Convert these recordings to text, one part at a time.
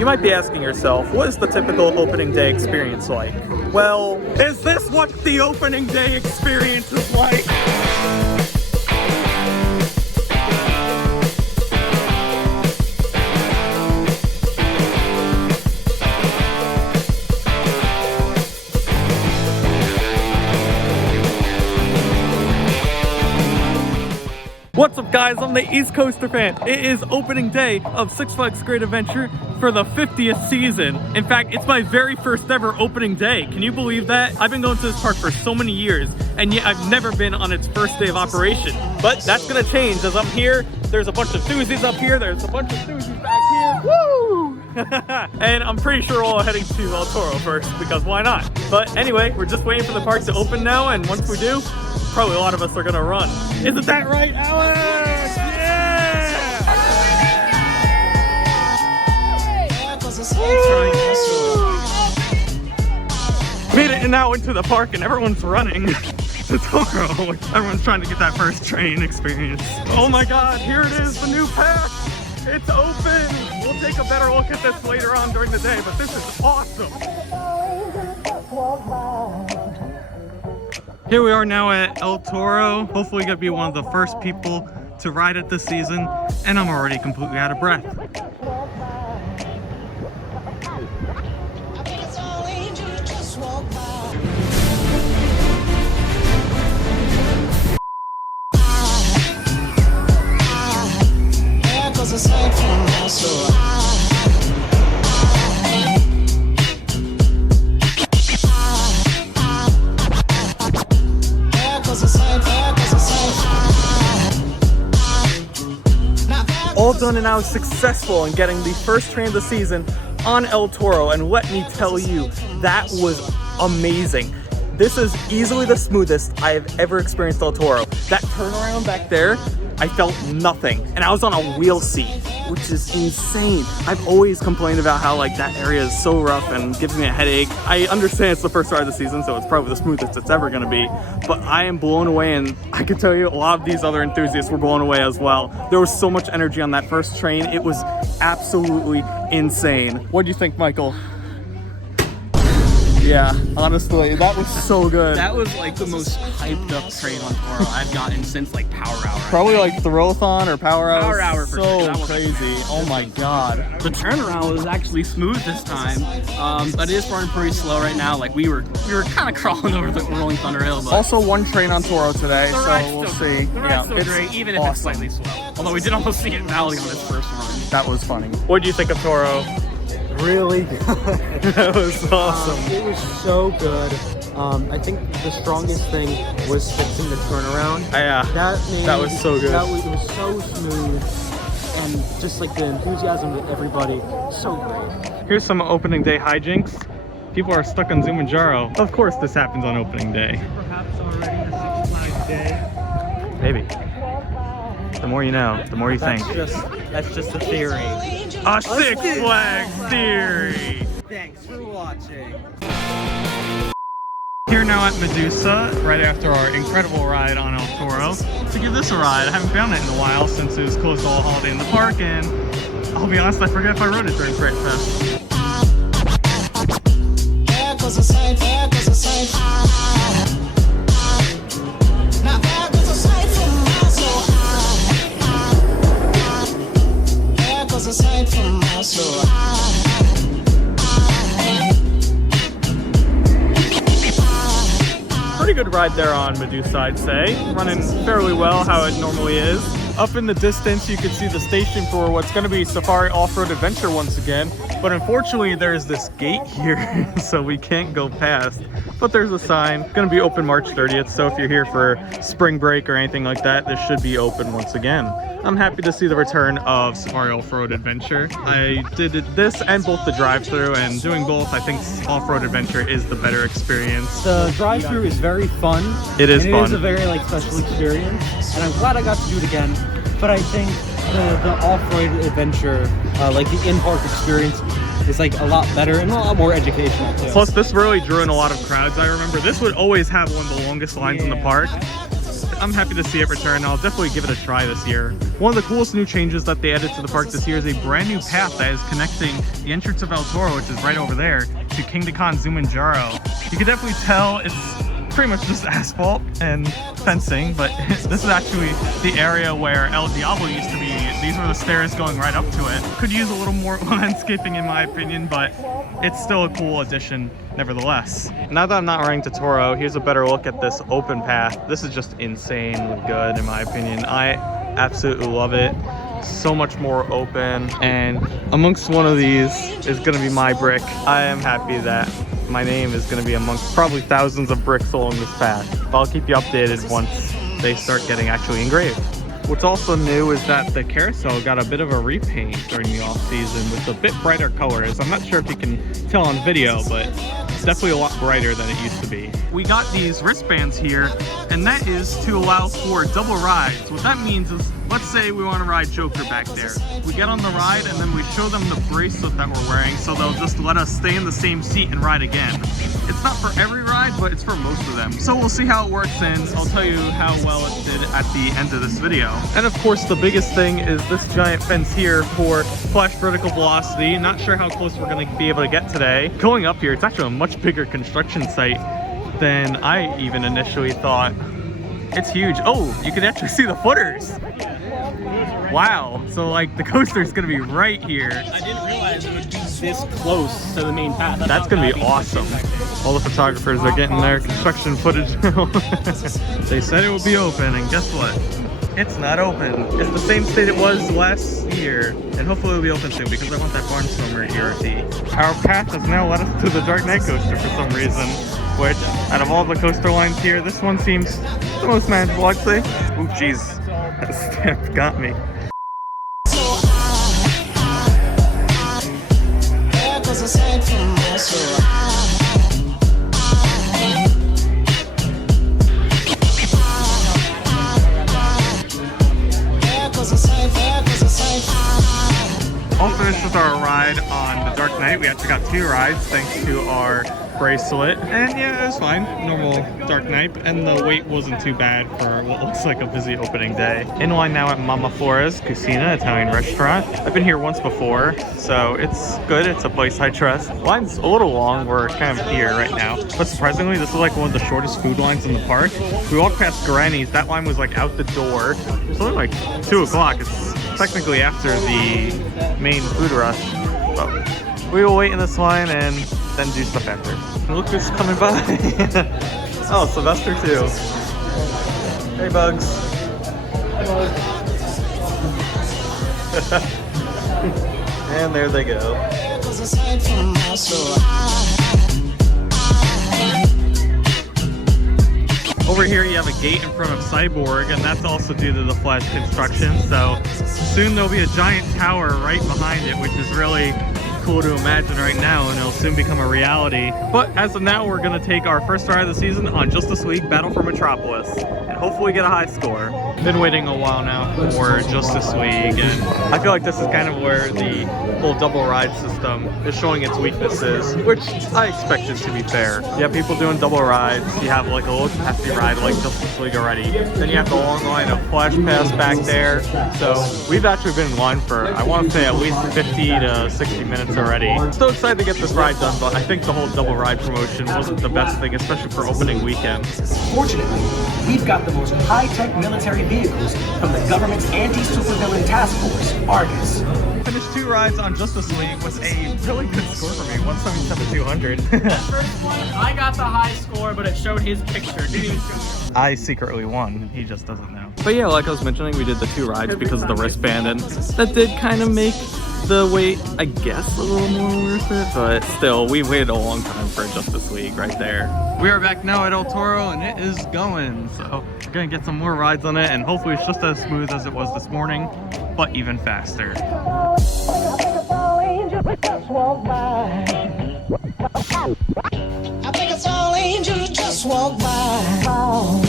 You might be asking yourself, what is the typical opening day experience like? Well, is this what the opening day experience is like? What's up guys, I'm the AlexStudios. It is opening day of Six Flags Great Adventure for the 50th season. In fact, it's my very first ever opening day. Can you believe that? I've been going to this park for so many years, and yet I've never been on its first day of operation. But that's gonna change as I'm here. There's a bunch of enthusiasts up here, there's a bunch of enthusiasts back here. Woo! And I'm pretty sure we're all heading to El Toro first, because why not? But anyway, we're just waiting for the park to open now, and once we do, probably a lot of us are gonna run. Isn't that right, Alex? Yeah! Made it now into the park and everyone's running to Toro. Everyone's trying to get that first train experience. Oh my god, here it is, the new pack! It's open! We'll take a better look at this later on during the day, but this is awesome! Here we are now at El Toro. Hopefully gonna be one of the first people to ride it this season, and I'm already completely out of breath. All done and now successful in getting the first train of the season on El Toro, and let me tell you, that was amazing. This is easily the smoothest I have ever experienced El Toro. That turnaround back there, I felt nothing, and I was on a wheel seat, which is insane. I've always complained about how like that area is so rough and gives me a headache. I understand it's the first ride of the season, so it's probably the smoothest it's ever gonna be, but I am blown away, and I can tell you a lot of these other enthusiasts were blown away as well. There was so much energy on that first train. It was absolutely insane. What do you think, Michael? Yeah, honestly, that was so good. That was like the most hyped up train on Toro I've gotten since like Power Hour. Probably like Thrillathon or Power Hour. Power Hour for so sure. Crazy. Oh my god. The turnaround was actually smooth this time, but it is running pretty slow right now. Like we were kind of crawling over the Rolling Thunder Hill. But also one train on Toro today, so we'll see. The ride's still great, even if it's slightly slow. Although we did almost see it Valley on its first run. That was funny. What do you think of Toro? Really good. That was awesome. It was so good. I think the strongest thing was fixing the turnaround. Yeah, that was so good. It was so smooth, and just like the enthusiasm of everybody, so great. Here's some opening day hijinks. People are stuck on Zumanjaro. Of course this happens on opening day. Perhaps already the Six Flags day. Maybe. The more you know, the more you think. That's just a theory. A Six Flags theory! Thanks for watching. Here now at Medusa, right after our incredible ride on El Toro, to give this a ride. I haven't found it in a while since it was closed all holiday in the park, and I'll be honest, I forget if I rode it during Fright Fest. Pretty good ride there on Medusa, I'd say. Running fairly well, how it normally is. Up in the distance, you can see the station for what's going to be Safari Off-Road Adventure once again. But unfortunately, there's this gate here, so we can't go past. But there's a sign. It's going to be open March 30th, so if you're here for spring break or anything like that, this should be open once again. I'm happy to see the return of Safari Off-Road Adventure. I did this and both the drive-thru, and doing both, I think Off-Road Adventure is the better experience. The drive-thru is very fun. It is fun. It is a very special experience, and I'm glad I got to do it again. But I think the off-road adventure, like the in-park experience, is like a lot better and a lot more educational too. Plus, this really drew in a lot of crowds. I remember this would always have one of the longest lines in the park. I'm happy to see it return. I'll definitely give it a try this year. One of the coolest new changes that they added to the park this year is a brand new path that is connecting the entrance of El Toro, which is right over there, to Kingda Con Zumanjaro. You can definitely tell it's pretty much just asphalt and fencing, but this is actually the area where El Diablo used to be. These were the stairs going right up to it. Could use a little more landscaping in my opinion, but it's still a cool addition nevertheless. Now that I'm not riding to Toro, here's a better look at this open path. This is just insanely good in my opinion. I absolutely love it. So much more open, and amongst one of these is going to be my brick. I am happy that my name is going to be amongst probably thousands of bricks along this path. I'll keep you updated once they start getting actually engraved. What's also new is that the carousel got a bit of a repaint during the off season with a bit brighter colors. I'm not sure if you can tell on video, but it's definitely a lot brighter than it used to be. We got these wristbands here, and that is to allow for double rides. What that means is, let's say we want to ride Joker back there. We get on the ride and then we show them the bracelet that we're wearing, so they'll just let us stay in the same seat and ride again. It's not for every ride, but it's for most of them. So we'll see how it works, and I'll tell you how well it did at the end of this video. And of course, the biggest thing is this giant fence here for flash vertical velocity. Not sure how close we're going to be able to get today. Going up here, it's actually a much bigger construction site than I even initially thought. It's huge. Oh, you can actually see the footers. Wow, so like the coaster is gonna be right here. I didn't realize it would be this close to the main path. That's gonna be awesome. All the photographers are getting their construction footage now. They said it would be open, and guess what? It's not open. It's the same state it was last year, and hopefully it'll be open soon because I want that Barnstormer ERT. Our path has now led us to the Dark Knight coaster for some reason, which out of all the coaster lines here, this one seems the most manageable, I'd say. Oop, jeez, that stamp got me. All finished with our ride on the Dark Knight. We actually got 2 rides thanks to our bracelet, and yeah, it was fine. Normal Dark Knight, and the wait wasn't too bad for what looks like a busy opening day. In line now at Mama Flora's Cucina Italian restaurant. I've been here once before, so it's good. It's a place I trust. Line's a little long. We're kind of here right now, but surprisingly, this is like one of the shortest food lines in the park. We walked past Granny's. That line was like out the door. It's only like 2 o'clock. It's technically after the main food rush, but we will wait in this line and then do stuff after. Look who's coming by. Oh, Sylvester too. Hey, Bugs. And there they go. Over here you have a gate in front of Cyborg, and that's also due to the flash construction, so soon there'll be a giant tower right behind it, which is really cool to imagine right now, and it'll soon become a reality. But as of now, we're going to take our first ride of the season on Justice League Battle for Metropolis, and hopefully get a high score. Been waiting a while now for Justice League, and I feel like this is kind of where the whole double ride system is showing its weaknesses, which I expected to be fair. You have people doing double rides, you have like a low capacity ride like Justice League already, then you have the long line of Flash Pass back there, so we've actually been in line for, I want to say, at least 50 to 60 minutes already. Still excited to get this ride done, but I think the whole double ride promotion wasn't the best thing, especially for opening weekend. Fortunately, we've got the most high-tech military vehicles from the government's anti-supervillain task force, Argus. Finished 2 rides on Justice League with a really good score for me, 177-200. First one, I got the high score, but it showed his picture. Didn't even show me. I secretly won, he just doesn't know. But yeah, like I was mentioning, we did the 2 rides because of the wristband, and that did kind of make the wait, I guess, a little more worth it, but still, we waited a long time for Justice League right there. We are back now at El Toro, and it is going, so we're gonna get some more rides on it, and hopefully it's just as smooth as it was this morning, but even faster. I think it's all angels just walk by.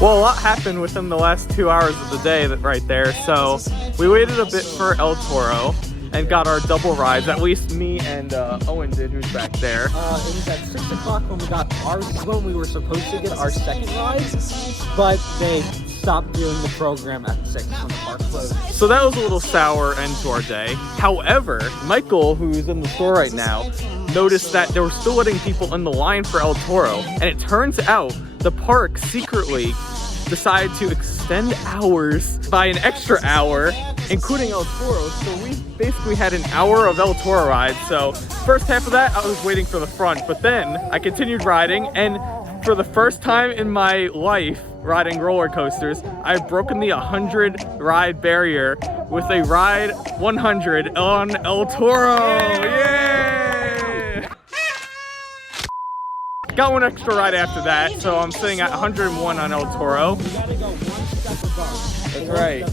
Well, a lot happened within the last 2 hours of the day right there, so we waited a bit for El Toro, and and got our double rides. At least me and Owen did, who's back there. It was at 6 o'clock when we got ours, when we were supposed to get our second ride, but they stopped doing the program at 6 when the park closed. So that was a little sour end to our day. However, Michael, who's in the store right now, noticed that they were still letting people in the line for El Toro, and it turns out the park secretly decided to extend hours by an extra hour, including El Toro. So we basically had an hour of El Toro rides. So first half of that, I was waiting for the front, but then I continued riding, and for the first time in my life riding roller coasters, I've broken the 100 ride barrier with a ride 100 on El Toro. Yay! Got one extra ride after that, so I'm sitting at 101 on El Toro. That's right.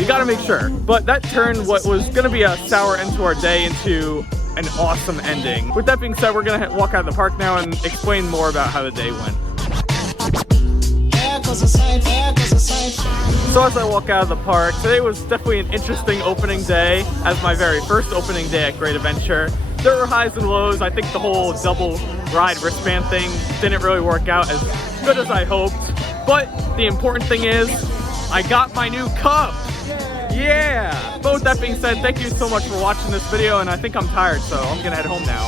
You gotta make sure. But that turned what was gonna be a sour end to our day into an awesome ending. With that being said, we're gonna walk out of the park now and explain more about how the day went. So as I walk out of the park, today was definitely an interesting opening day as my very first opening day at Great Adventure. There were highs and lows. I think the whole double ride wristband thing didn't really work out as good as I hoped. But the important thing is, I got my new cup! Yeah! But with that being said, thank you so much for watching this video, and I think I'm tired, so I'm gonna head home now.